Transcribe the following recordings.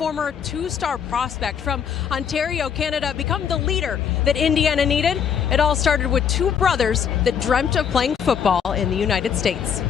former two-star prospect from Ontario, Canada, become the leader that Indiana needed? It all started with two brothers that dreamt of playing football in the United States.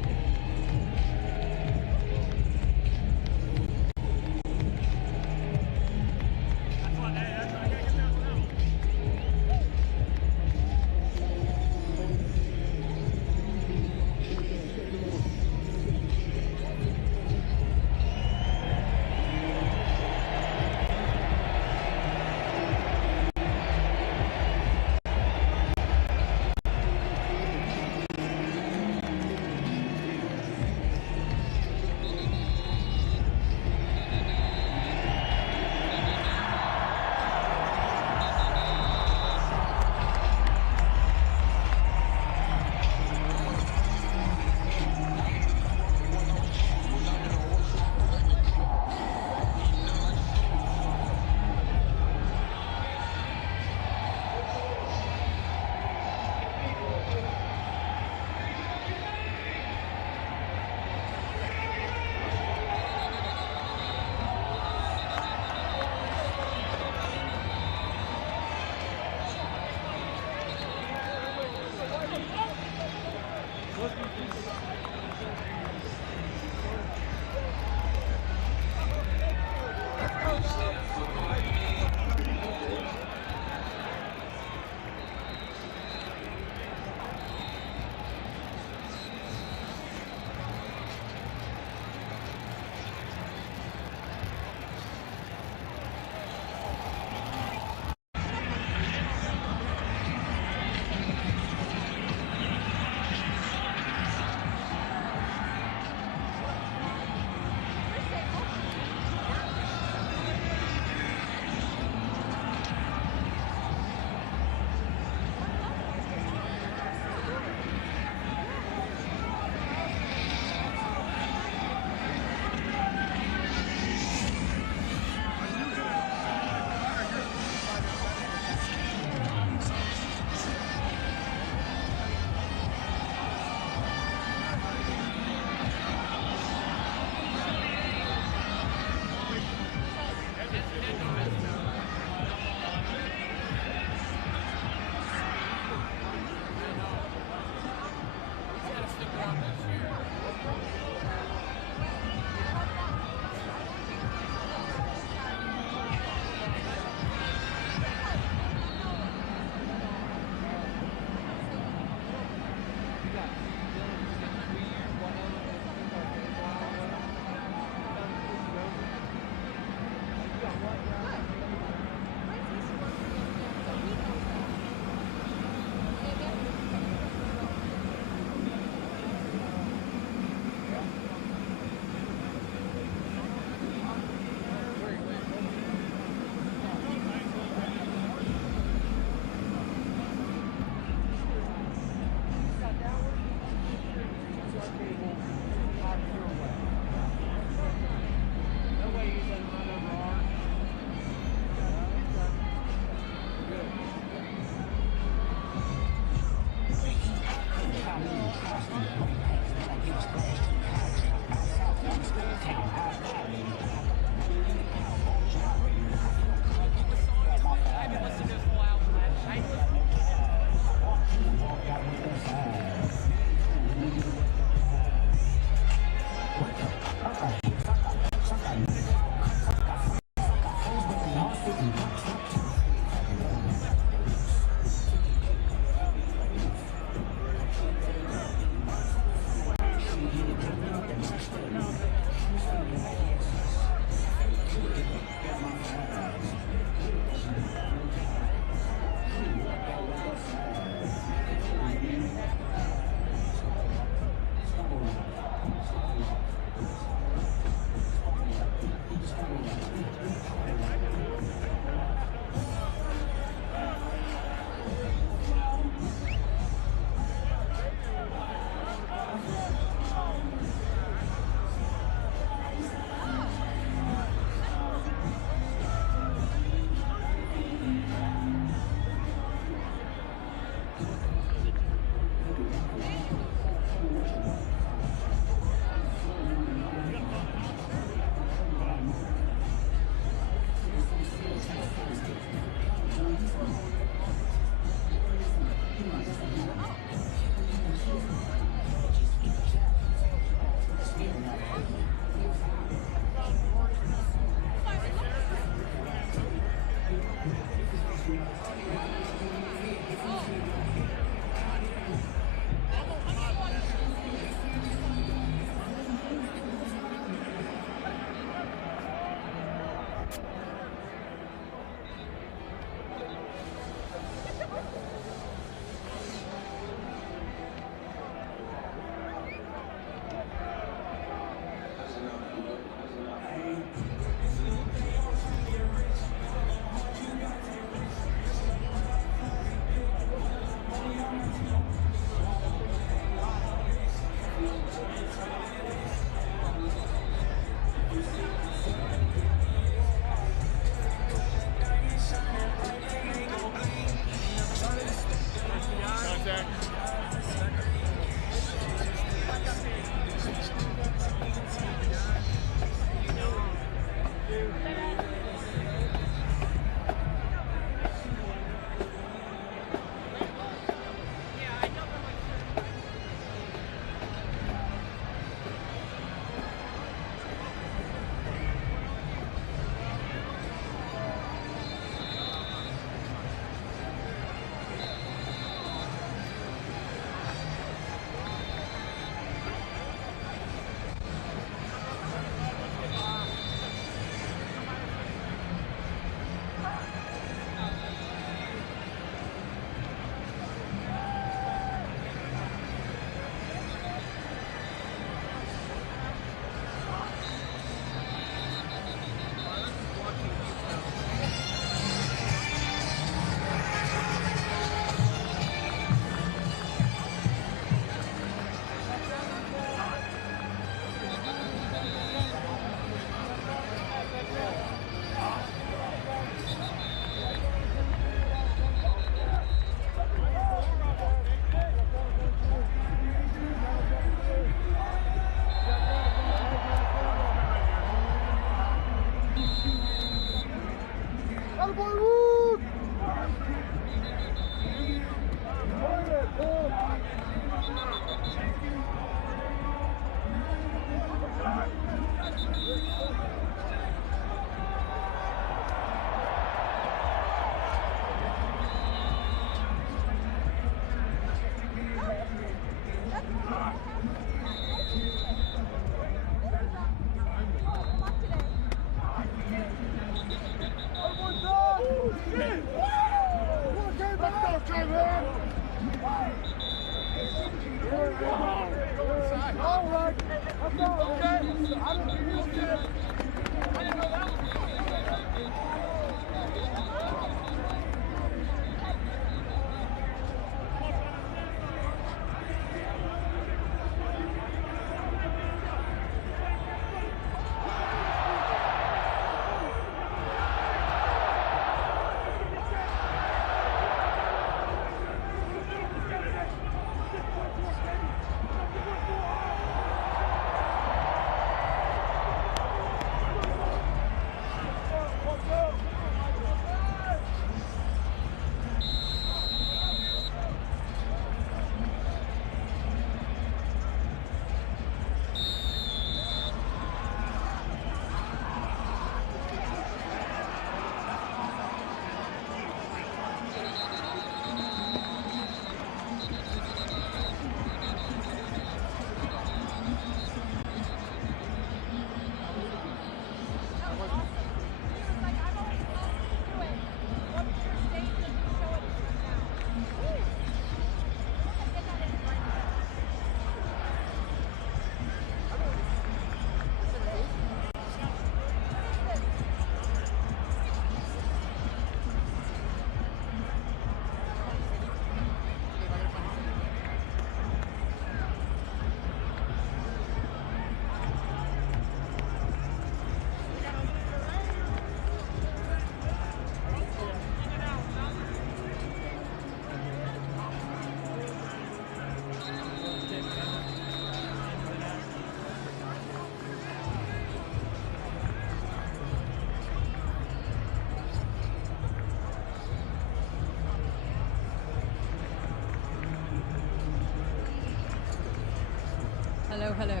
Hello, hello.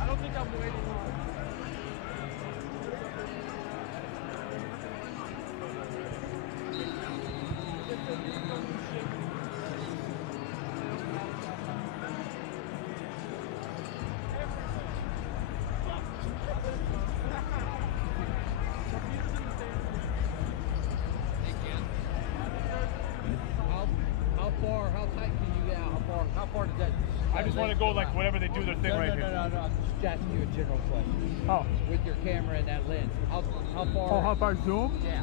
I don't think I'm waiting on. How tight can you get out? How far does that? I just want to go like whatever they do their thing right here. No. I'm just asking you a general question. Oh. With your camera and that lens, how far? Oh, how far zoom? Yeah.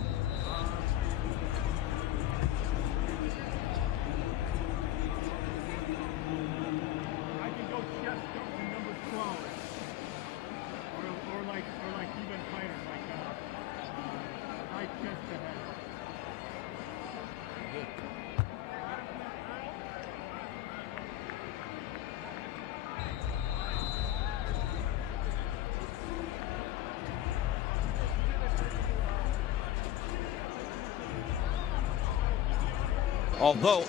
I can go chest jump to number 12, or like even tighter, like high chest to head. Although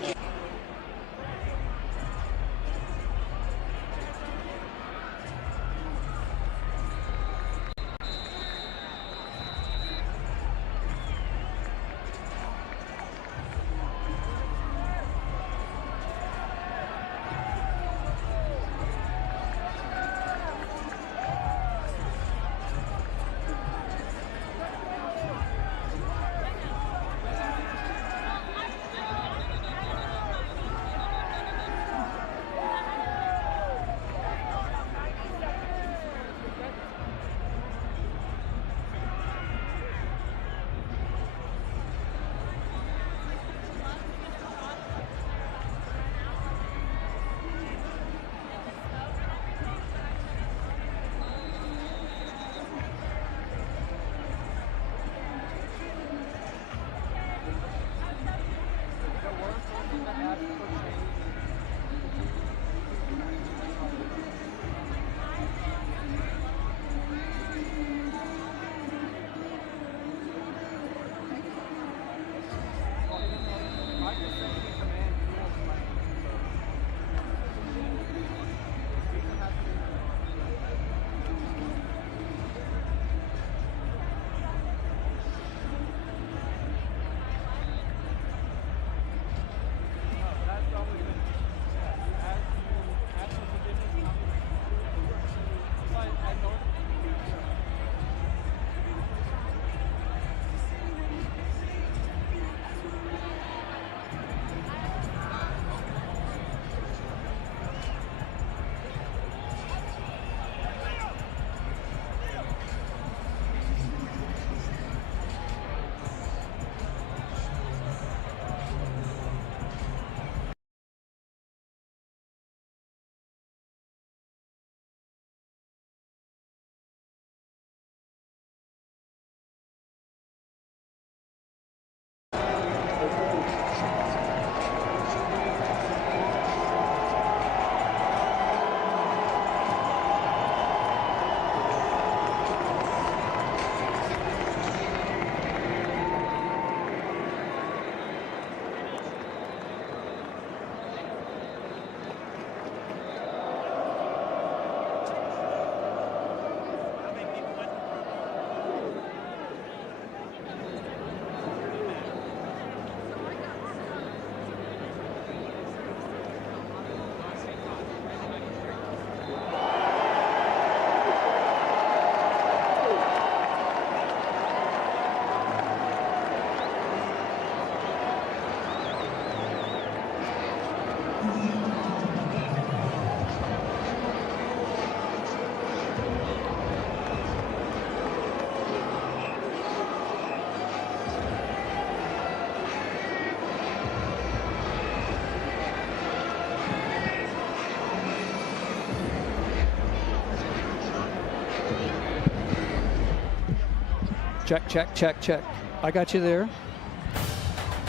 Check, check, check, check. I got you there.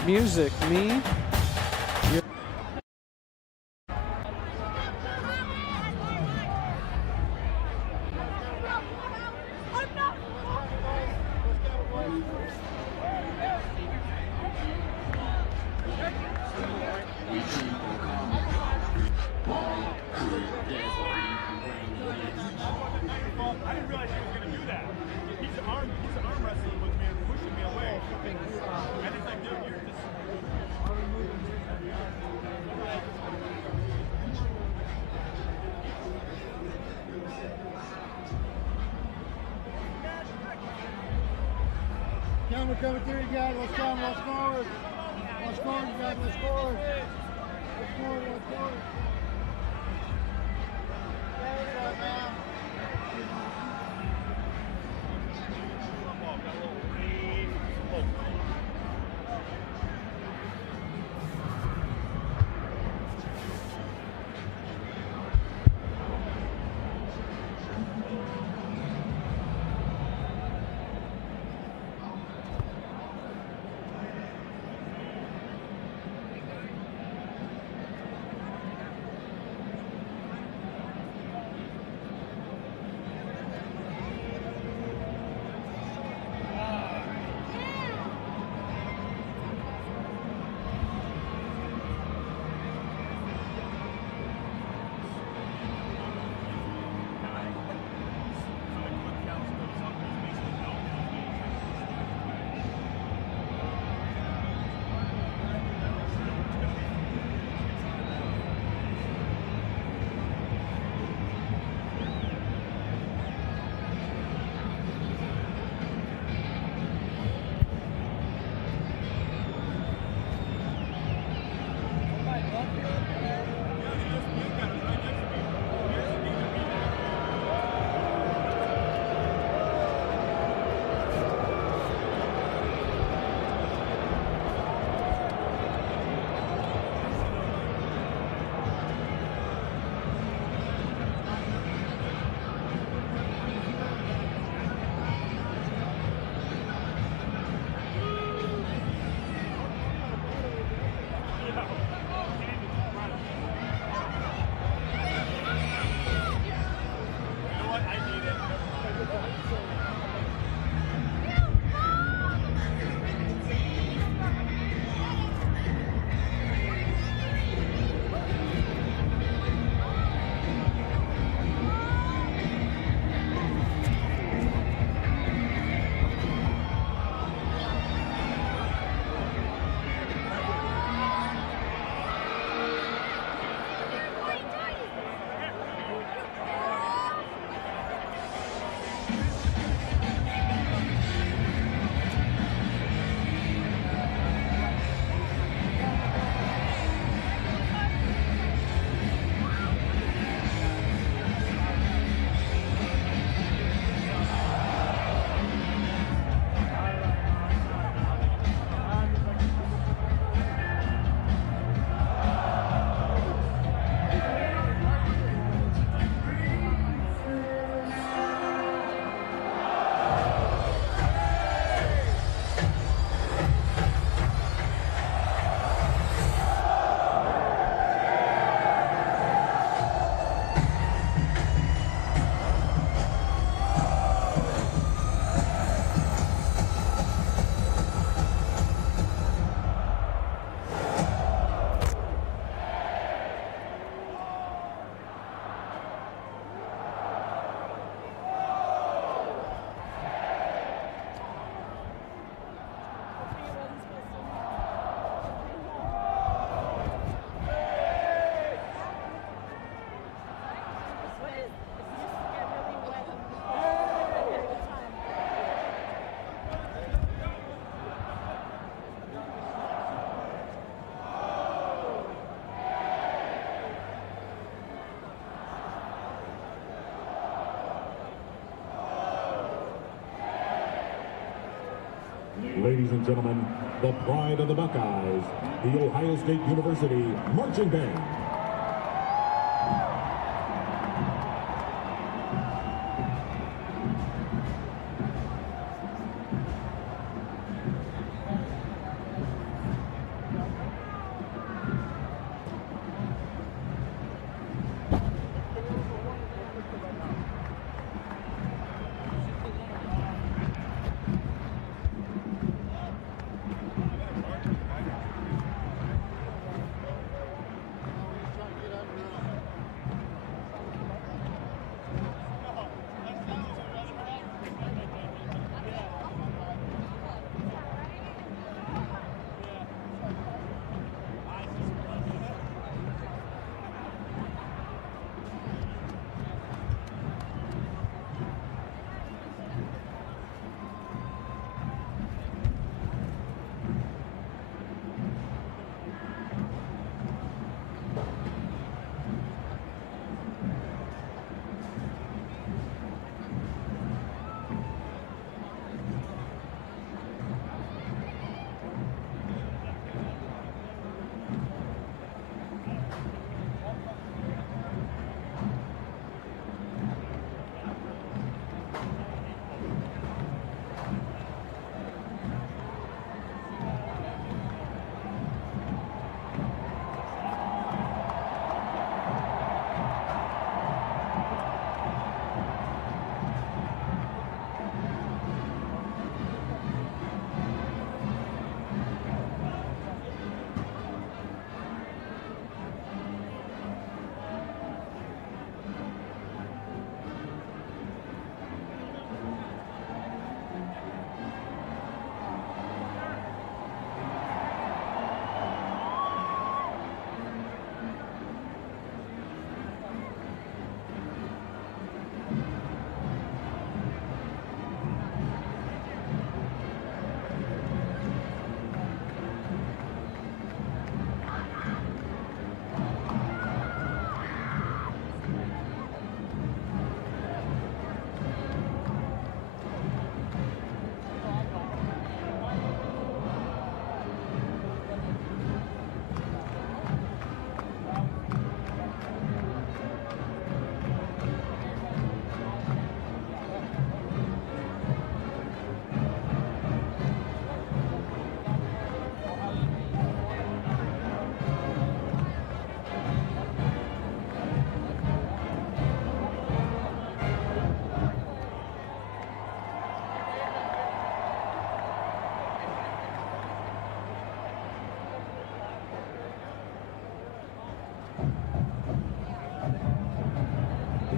Music, me. I didn't realize he was going to do that. He's arm wrestling with me and pushing me away. And it's like, dude, you're just... Camera coming through, you guys. Let's go. Let's score. Let's score, you guys. Let's score. Let's score. Let's score. That's right, man. Ladies and gentlemen, the pride of the Buckeyes, the Ohio State University Marching Band.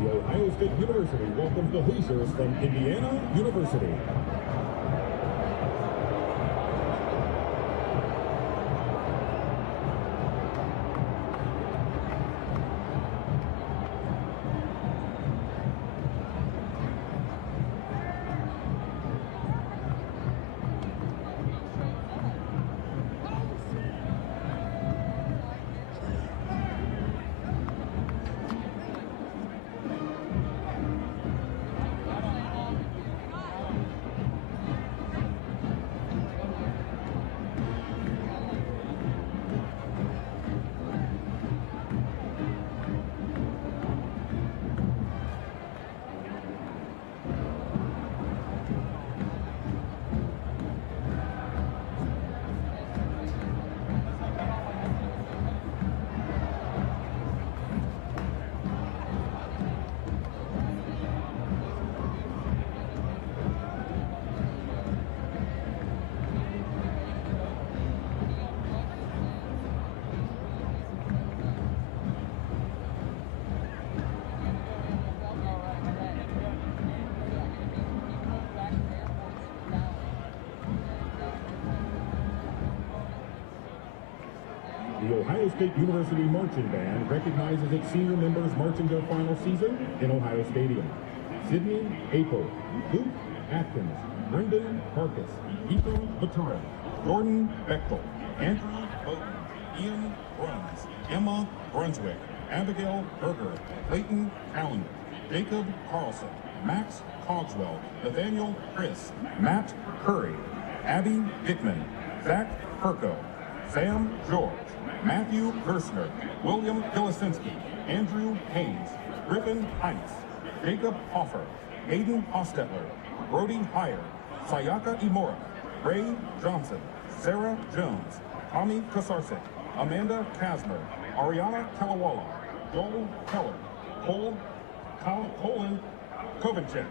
The Ohio State University welcomes the Hoosiers from Indiana University. The Ohio State University Marching Band recognizes its senior members marching their final season in Ohio Stadium. Sydney Apo, Luke Atkins, Brendan Marcus, Ethan Batara, Jordan Bechtel, Andrew Bowden, Ian Bruns, Emma Brunswick, Abigail Berger, Clayton Callender, Jacob Carlson, Max Cogswell, Nathaniel Chris, Matt Curry, Abby Dickman, Zach Perko, Sam George, Matthew Gersner, William Gilisinski, Andrew Haynes, Griffin Heinz, Jacob Hoffer, Hayden Hostetler, Brody Heyer, Sayaka Imora, Ray Johnson, Sarah Jones, Tommy Kosarsik, Amanda Kasmer, Ariana Kalawala, Joel Keller, Colin Kovacic,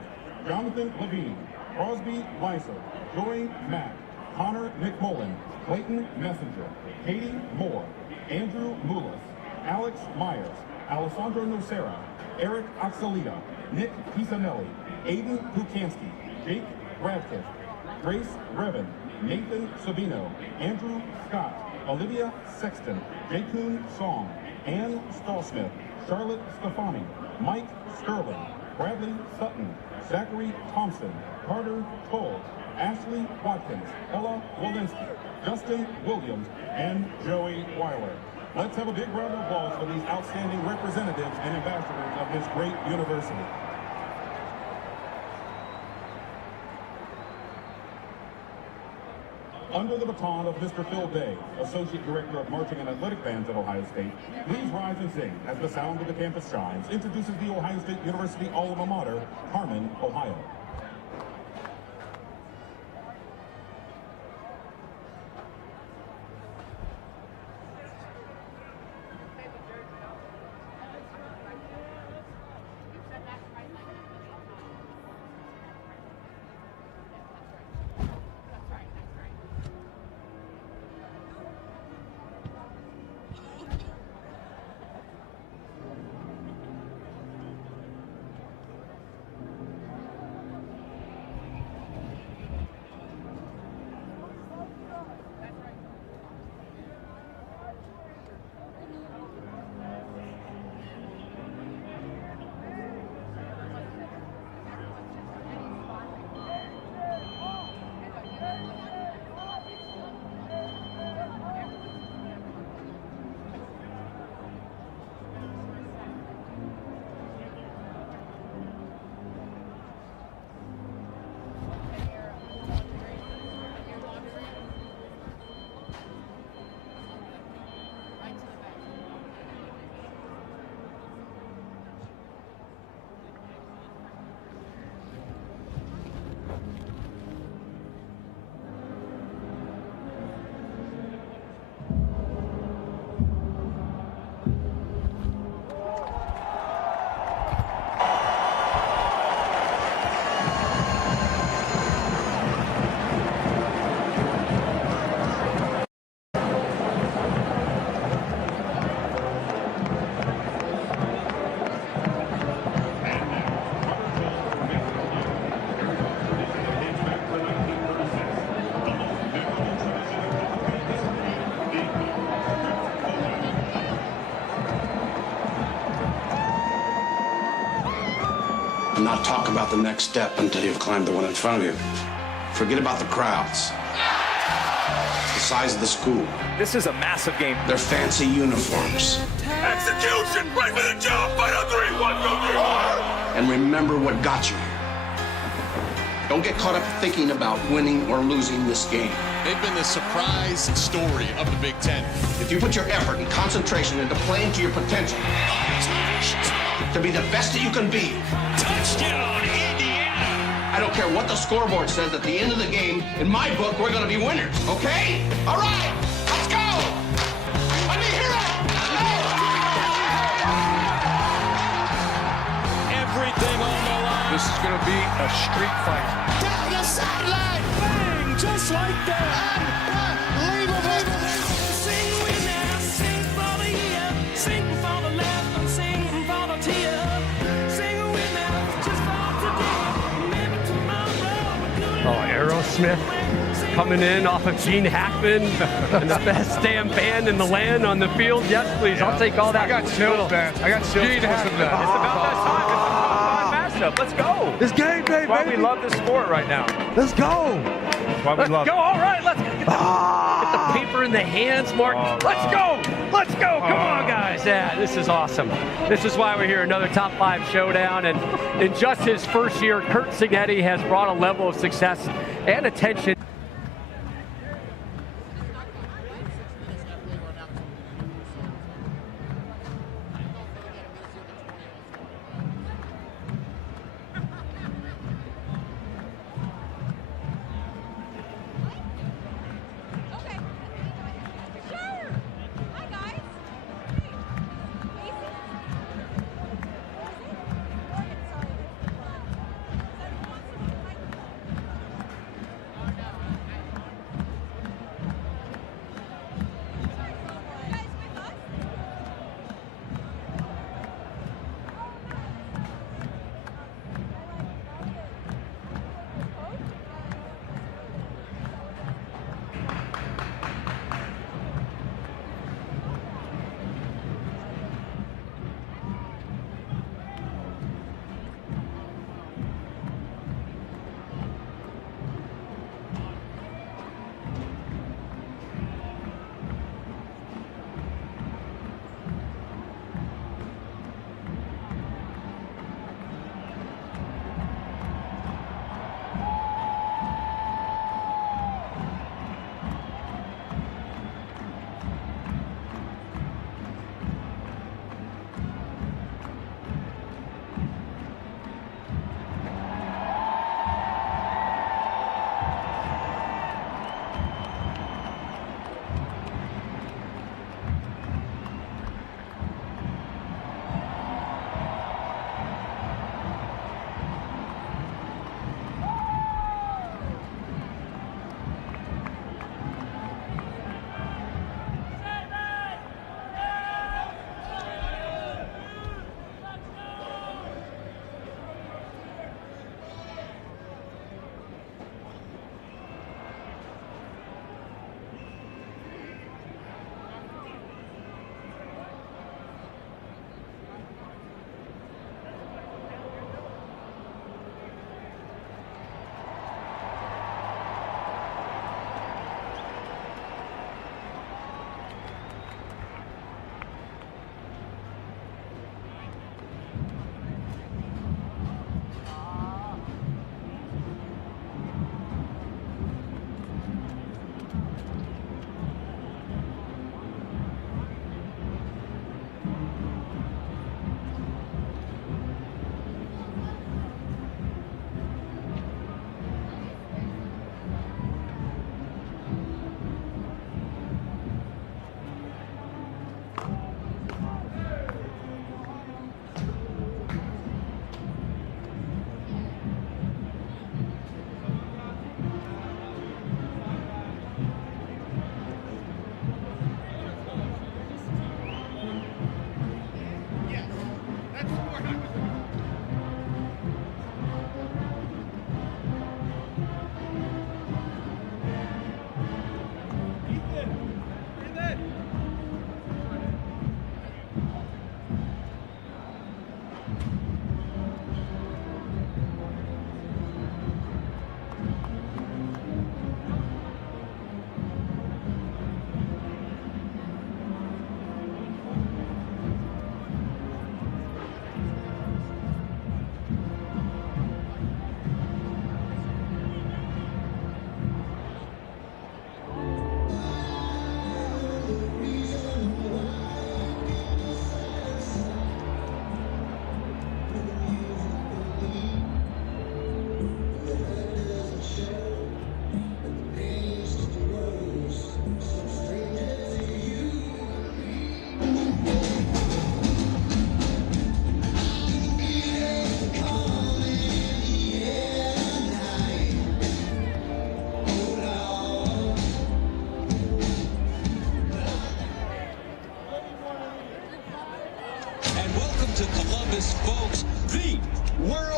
Jonathan Levine, Crosby Lyser, Joy Mack, Connor McMullen, Clayton Messenger, Katie Moore, Andrew Moulis, Alex Myers, Alessandro Nocera, Eric Oxalita, Nick Pisanelli, Aiden Pukansky, Jake Radcliffe, Grace Brevin, Nathan Sabino, Andrew Scott, Olivia Sexton, Jaykoon Song, Ann Stallsmith, Charlotte Stefani, Mike Sterling, Bradley Sutton, Zachary Thompson, Carter Toll, Ashley Watkins, Ella Walensky, Justin Williams, and Joey Weiler. Let's have a big round of applause for these outstanding representatives and ambassadors of this great university. Under the baton of Mr. Phil Day, Associate Director of Marching and Athletic Bands at Ohio State, please rise and sing as the sound of the campus shines introduces the Ohio State University alma mater, Carmen, Ohio. and not talk about the next step until you've climbed the one in front of you. Forget about the crowds, the size of the school. This is a massive game. Their fancy uniforms. Execution! Right for the job! Fight on 3! 1, 2, 3! And remember what got you here. Don't get caught up thinking about winning or losing this game. They've been the surprise story of the Big Ten. If you put your effort and concentration into playing to your potential, to be the best that you can be. Touchdown, Indiana! I don't care what the scoreboard says at the end of the game. In my book, we're going to be winners, okay? All right, let's go! Let me hear it! Everything on the line. This is going to be a street fight. Down the sideline! Bang! Just like that! Unbelievable! Sing with now, sing for the year, sing for the left and sing for the tear. Sing with now, just for today, maybe tomorrow. Oh, Aerosmith coming in off of Gene Hackman and the best damn band in the land on the field. Yes, please. I'll take all that. I got chills, man. I got chills. Gene Hackman. It's about that time. It's a matchup. Let's go. This game day, That's why baby. we love this sport right now. Let's go. That's why we love go. All right, let's get the paper in the hands, Mark. Let's go. Let's go. Come on, guys. Yeah, this is awesome. This is why we're here. Another top 5 showdown. And in just his first year, Curt Cignetti has brought a level of success and attention.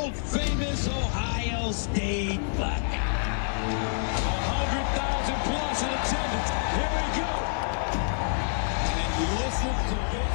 world-famous Ohio State Buckeyes. 100,000 plus in attendance. Here we go. And listen to this.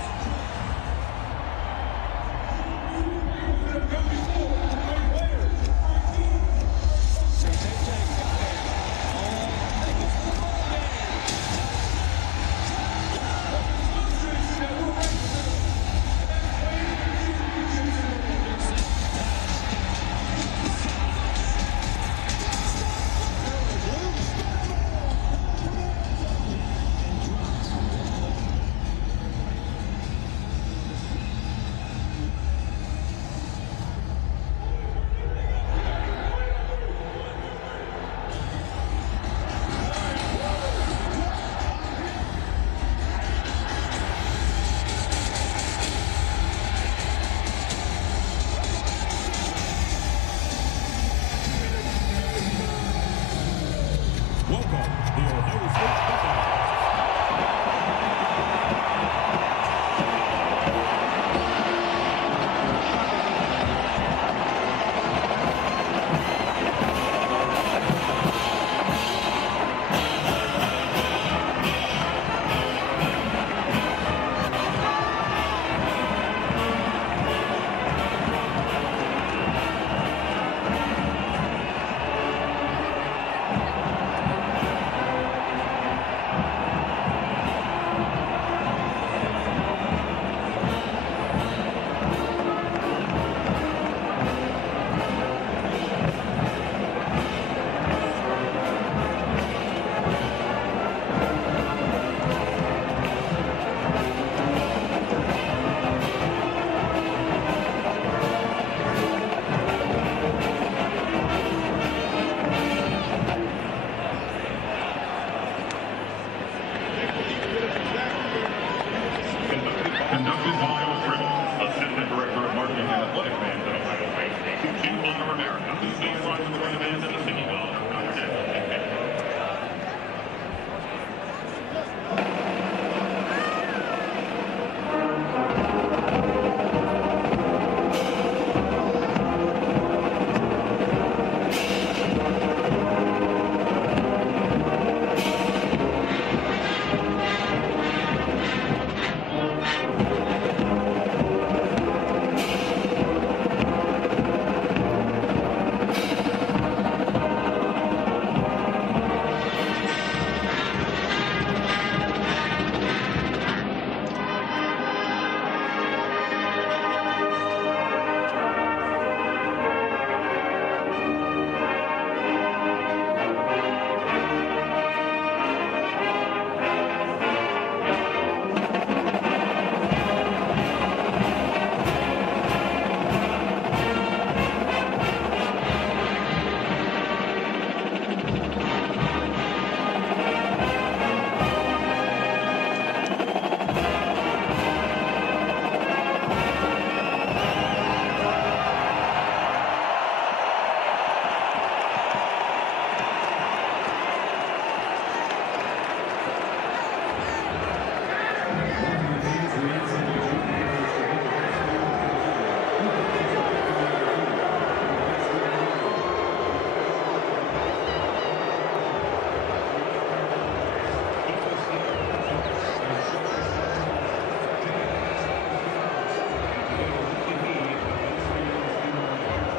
Welcome, the Ohio State Buckeyes. Conducted by Assistant Director of Marketing and Athletic Bands at Ohio State, in honor of America, who stays right with the band and the singing bell.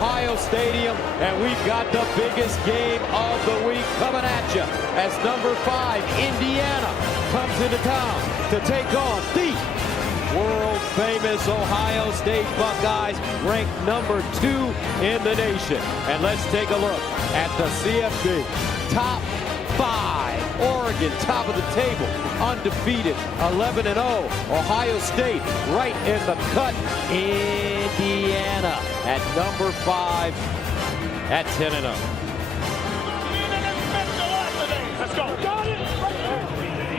Ohio Stadium, and we've got the biggest game of the week coming at you as number 5 Indiana comes into town to take on the world-famous Ohio State Buckeyes, ranked number 2 in the nation. And let's take a look at the CFB top 5. Oregon, top of the table, undefeated, 11-0. Ohio State, right in the cut. Indiana at number 5 at 10-0. Let's go.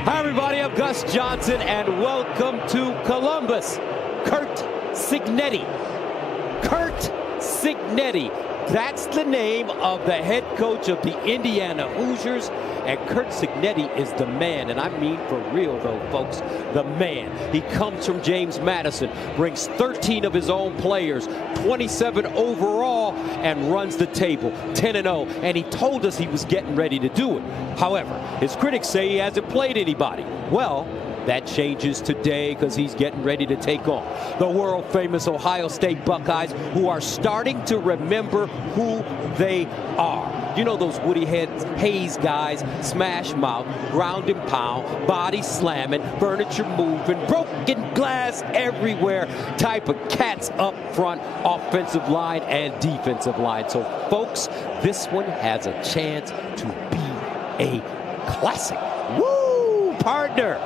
Hi, everybody. I'm Gus Johnson, and welcome to Columbus. Curt Cignetti. That's the name of the head coach of the Indiana Hoosiers. And Curt Cignetti is the man, and I mean for real though, folks, the man. He comes from James Madison, brings 13 of his own players, 27 overall, and runs the table, 10-0, and he told us he was getting ready to do it. However, his critics say he hasn't played anybody. Well, that changes today because he's getting ready to take on the world-famous Ohio State Buckeyes, who are starting to remember who they are. You know those Woody Hayes guys, smash mouth, ground and pound, body slamming, furniture moving, broken glass everywhere type of cats up front, offensive line and defensive line. So, folks, this one has a chance to be a classic. Woo, partner!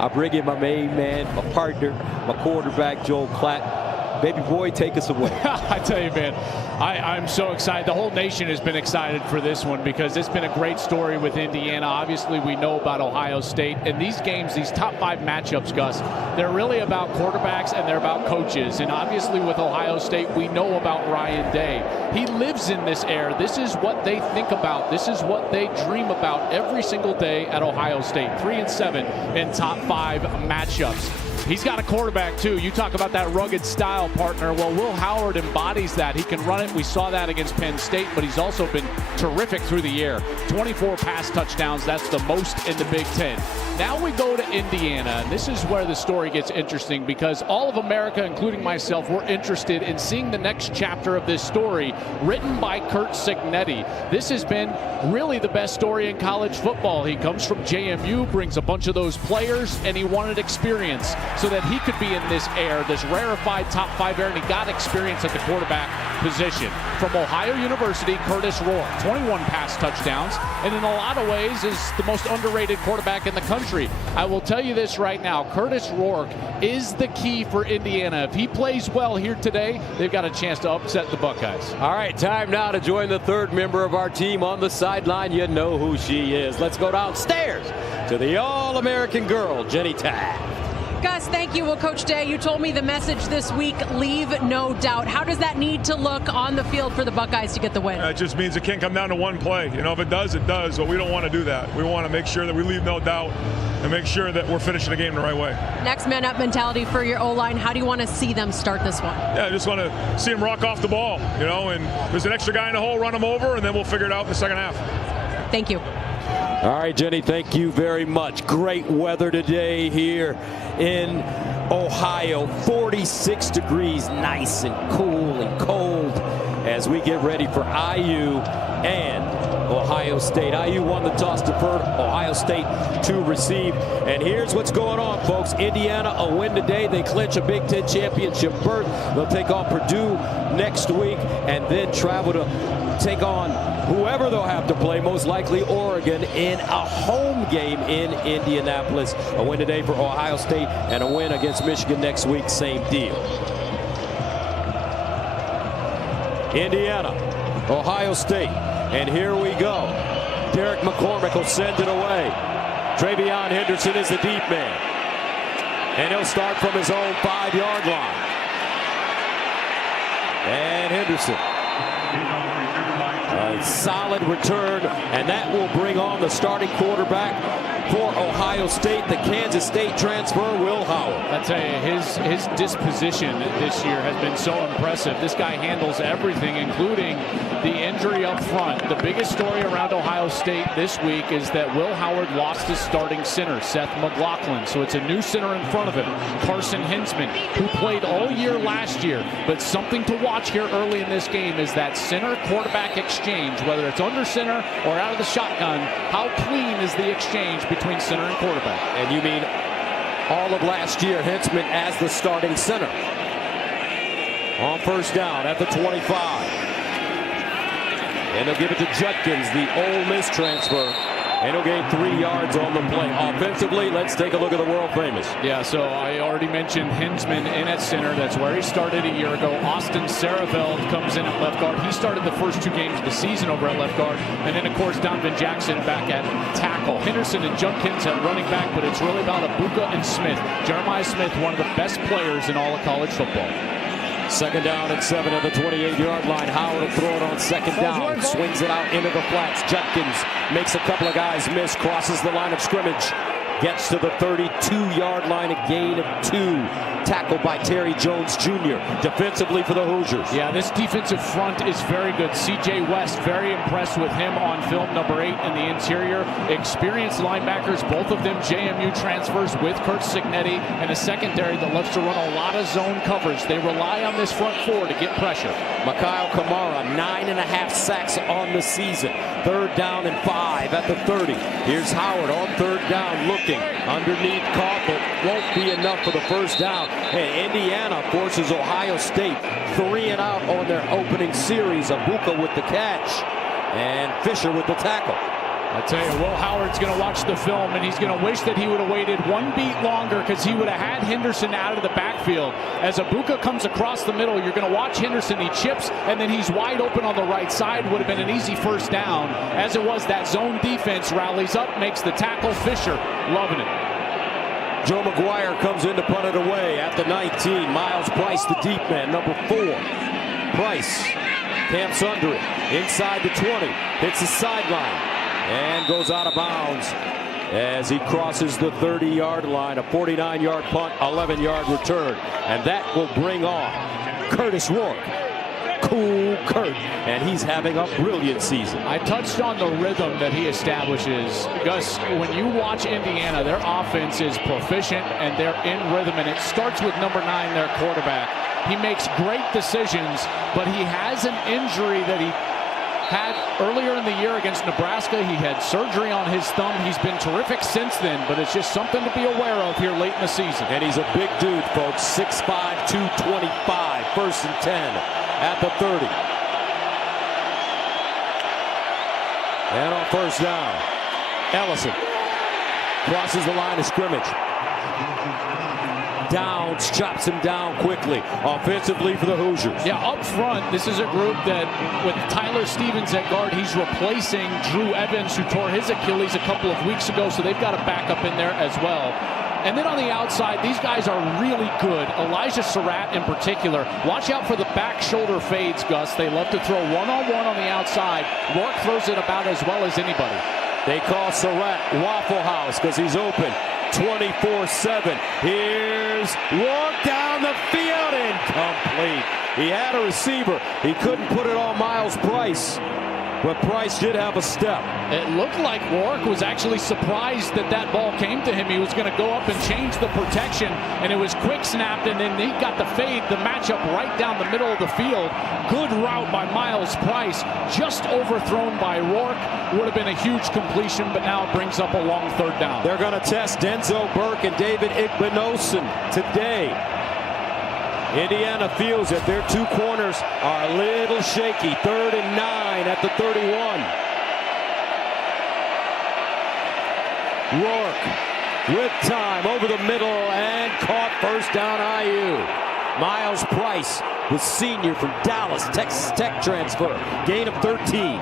I bring in my main man, my partner, my quarterback, Joel Klatt. Baby boy, take us away. I tell you, man, I'm so excited. The whole nation has been excited for this one because it's been a great story with Indiana. Obviously, we know about Ohio State. And these games, these top 5 matchups, Gus, they're really about quarterbacks and they're about coaches. And obviously with Ohio State, we know about Ryan Day. He lives in this air. This is what they think about. This is what they dream about every single day at Ohio State. 3-7 in top 5 matchups. He's got a quarterback, too. You talk about that rugged style, partner. Well, Will Howard embodies that. He can run it. We saw that against Penn State, but he's also been terrific through the air. 24 pass touchdowns. That's the most in the Big Ten. Now we go to Indiana, and this is where the story gets interesting because all of America, including myself, we're interested in seeing the next chapter of this story written by Curt Cignetti. This has been really the best story in college football. He comes from JMU, brings a bunch of those players, and he wanted experience so that he could be in this air, this rarefied top 5 air, and he got experience at the quarterback position. From Ohio University, Curtis Rourke, 21 pass touchdowns, and in a lot of ways is the most underrated quarterback in the country. I will tell you this right now, Curtis Rourke is the key for Indiana. If he plays well here today, they've got a chance to upset the Buckeyes. All right, time now to join the third member of our team on the sideline. You know who she is. Let's go downstairs to the All-American girl, Jenny Taft. Gus, thank you. Well, Coach Day, you told me the message this week, leave no doubt. How does that need to look on the field for the Buckeyes to get the win? It just means it can't come down to one play. You know, if it does, it does. But we don't want to do that. We want to make sure that we leave no doubt and make sure that we're finishing the game the right way. Next man up mentality for your O-line. How do you want to see them start this one? Yeah, I just want to see them rock off the ball, you know, and there's an extra guy in the hole, run him over, and then we'll figure it out in the second half. Thank you. All right, Jenny, thank you very much. Great weather today here in Ohio. 46 degrees, nice and cool and cold as we get ready for IU and Ohio State. IU won the toss, deferred Ohio State to receive. And here's what's going on, folks. Indiana, a win today. They clinch a Big Ten championship berth. They'll take on Purdue next week and then travel to take on whoever they'll have to play, most likely Oregon, in a home game in Indianapolis. A win today for Ohio State and a win against Michigan next week, same deal. Indiana, Ohio State, and here we go. Derek McCormick will send it away. Travion Henderson is the deep man, and he'll start from his own 5-yard line. And Henderson, a solid return, and that will bring on the starting quarterback for Ohio State, the Kansas State transfer, Will Howard. I tell you, his disposition this year has been so impressive. This guy handles everything, including the injury up front. The biggest story around Ohio State this week is that Will Howard lost his starting center, Seth McLaughlin. So it's a new center in front of him, Carson Hinsman, who played all year last year. But something to watch here early in this game is that center-quarterback exchange, whether it's under center or out of the shotgun. How clean is the exchange between center and quarterback? And you mean all of last year, Hinsman as the starting center. On first down at the 25. And they'll give it to Judkins, the Ole Miss transfer. And he'll gain 3 yards on the play. Offensively, let's take a look at the world famous. Yeah, so I already mentioned Hinsman in at center. That's where he started a year ago. Austin Sarafeld comes in at left guard. He started the first 2 games of the season over at left guard. And then, of course, Donovan Jackson back at tackle. Henderson and Judkins at running back, but it's really about Abuka and Smith. Jeremiah Smith, one of the best players in all of college football. Second down and 7 at the 28-yard line. Howard will throw it on second down. Swings it out into the flats. Judkins makes a couple of guys miss. Crosses the line of scrimmage. Gets to the 32-yard line, a gain of 2. Tackled by Terry Jones Jr. defensively for the Hoosiers. Yeah, this defensive front is very good. C.J. West, very impressed with him on film, number 8 in the interior. Experienced linebackers, both of them JMU transfers with Kurt Signetti, and a secondary that loves to run a lot of zone coverage. They rely on this front four to get pressure. Mikhail Kamara, 9.5 sacks on the season. Third down and 5 at the 30. Here's Howard on third down looking. Underneath caught, but won't be enough for the first down. And Indiana forces Ohio State 3 and out on their opening series. Abuka with the catch and Fisher with the tackle. I tell you, Will Howard's going to watch the film, and he's going to wish that he would have waited one beat longer, because he would have had Henderson out of the backfield. As Abuka comes across the middle, you're going to watch Henderson. He chips, and then he's wide open on the right side. Would have been an easy first down. As it was, that zone defense rallies up, makes the tackle. Fisher loving it. Joe McGuire comes in to punt it away at the 19. Miles Price, the deep man, number 4. Price camps under it. Inside the 20. Hits the sideline. And goes out of bounds as he crosses the 30-yard line. A 49-yard punt, 11-yard return. And that will bring on Curtis Rourke. Cool Kurt. And he's having a brilliant season. I touched on the rhythm that he establishes. Gus, when you watch Indiana, their offense is proficient and they're in rhythm. And it starts with number 9, their quarterback. He makes great decisions, but he has an injury that he had earlier in the year against Nebraska. He had surgery on his thumb. He's been terrific since then, but it's just something to be aware of here late in the season. And he's a big dude, folks. 6'5", 225. First and 10 at the 30. And on first down, Ellison crosses the line of scrimmage. Downs chops him down quickly. Offensively for the Hoosiers. Yeah, up front, this is a group that with Tyler Stevens at guard, he's replacing Drew Evans, who tore his Achilles a couple of weeks ago, so they've got a backup in there as well. And then on the outside, these guys are really good. Elijah Surratt in particular. Watch out for the back shoulder fades, Gus. They love to throw one-on-one on the outside. Rourke throws it about as well as anybody. They call Surratt Waffle House because he's open 24/7. Here's Rourke down the field, incomplete. He had a receiver. He couldn't put it on Miles Price, but Price did have a step. It looked like Rourke was actually surprised that that ball came to him. He was going to go up and change the protection, and it was quick snapped, and then he got the fade, the matchup right down the middle of the field. Good route by Miles Price, just overthrown by Rourke. Would have been a huge completion, but now it brings up a long third down. They're going to test Denzel Burke and David Igbinosun today. Indiana feels that their two corners are a little shaky. 3rd and 9 at the 31. Rourke with time over the middle and caught. First down IU. Miles Price, the senior from Dallas, Texas Tech transfer. Gain of 13.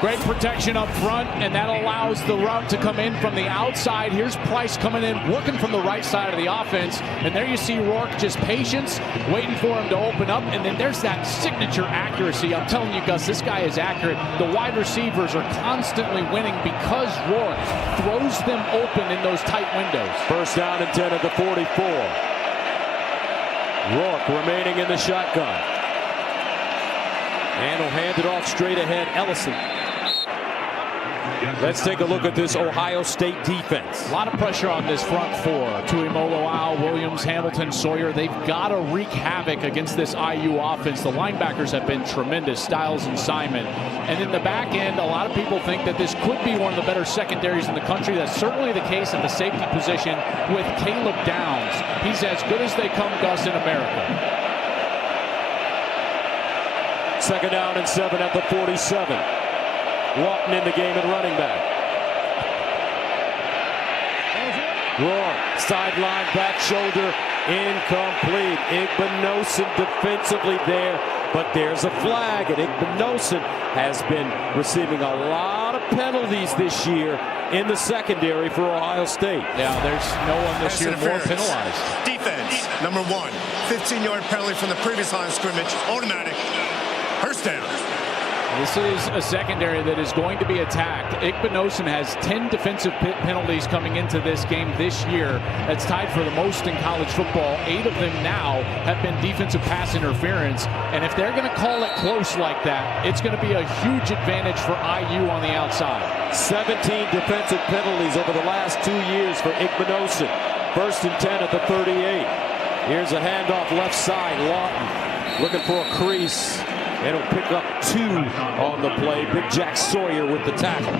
Great protection up front, and that allows the route to come in from the outside. Here's Price coming in, working from the right side of the offense. And there you see Rourke, just patience, waiting for him to open up. And then there's that signature accuracy. I'm telling you, Gus, this guy is accurate. The wide receivers are constantly winning because Rourke throws them open in those tight windows. First down and 10 at the 44. Rourke remaining in the shotgun. And will hand it off straight ahead. Ellison. Let's take a look at this Ohio State defense. A lot of pressure on this front four. Tuimoloau, Williams, Hamilton, Sawyer. They've got to wreak havoc against this IU offense. The linebackers have been tremendous, Styles and Simon. And in the back end, a lot of people think that this could be one of the better secondaries in the country. That's certainly the case at the safety position with Caleb Downs. He's as good as they come, Gus, in America. Second down and 7 at the 47. Walton in the game at running back. Rourke, sideline, back shoulder, incomplete. Igbinosun defensively there, but there's a flag, and Igbinosun has been receiving a lot of penalties this year in the secondary for Ohio State. Yeah, there's no one this year more penalized. Defense, number 1. 15-yard penalty from the previous line of scrimmage. Automatic. First down. This is a secondary that is going to be attacked. Igbinosun has 10 defensive penalties coming into this game this year. That's tied for the most in college football. 8 of them now have been defensive pass interference. And if they're going to call it close like that, it's going to be a huge advantage for IU on the outside. 17 defensive penalties over the last 2 years for Igbinosun. 1st and 10 at the 38. Here's a handoff left side. Lawton looking for a crease. And he'll pick up 2 on the play. Big Jack Sawyer with the tackle.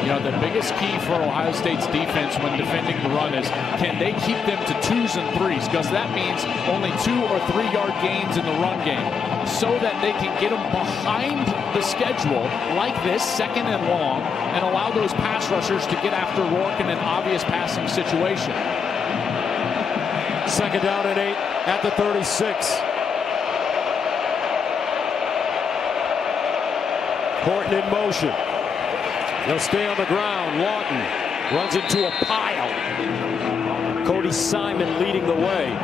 You know, the biggest key for Ohio State's defense when defending the run is, can they keep them to 2s and 3s? Because that means only 2 or 3 yard gains in the run game, so that they can get them behind the schedule like this, 2nd and long, and allow those pass rushers to get after Rourke in an obvious passing situation. 2nd down and 8 at the 36. Horton in motion. They'll stay on the ground. Lawton runs into a pile. Cody Simon leading the way.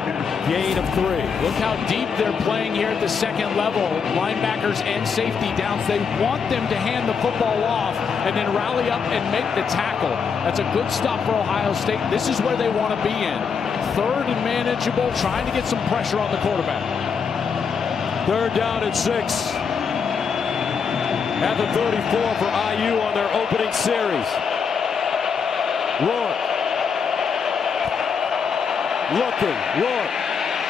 Gain of 3. Look how deep they're playing here at the 2nd level. Linebackers and safety downs. They want them to hand the football off and then rally up and make the tackle. That's a good stop for Ohio State. This is where they want to be in. 3rd and manageable, trying to get some pressure on the quarterback. 3rd down and 6. At the 34 for IU on their opening series. Rourke. Rourke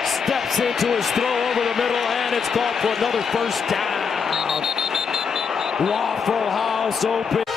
steps into his throw over the middle, and it's called for another 1st down. Waffle House open.